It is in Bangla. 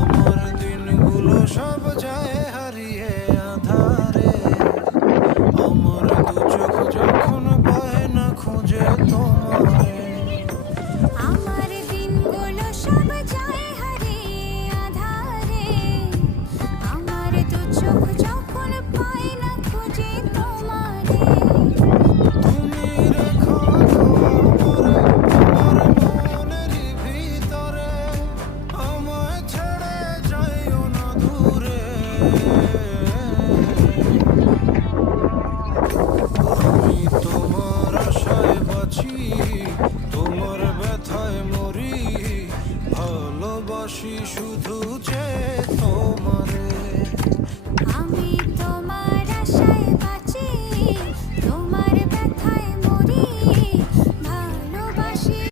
আমার দিনগুলো সব যায় হারিয়ে আধারে, আমার দু চোখ যখন পায় না খুঁজে তোমারে। আমার দিনগুলো সব যায় হারিয়ে আঁধারে, আমার দু চোখ যখন পায় না খুঁজে তোমারে। তুমি রেখো দোয়া করে আমার মনেরই ভিতরে, আমায় ছেড়ে যাইও না দূরে। আমি তোমার আশায় বাঁচি, তোমার ব্যথায় মরি, ভালোবাসি শুধু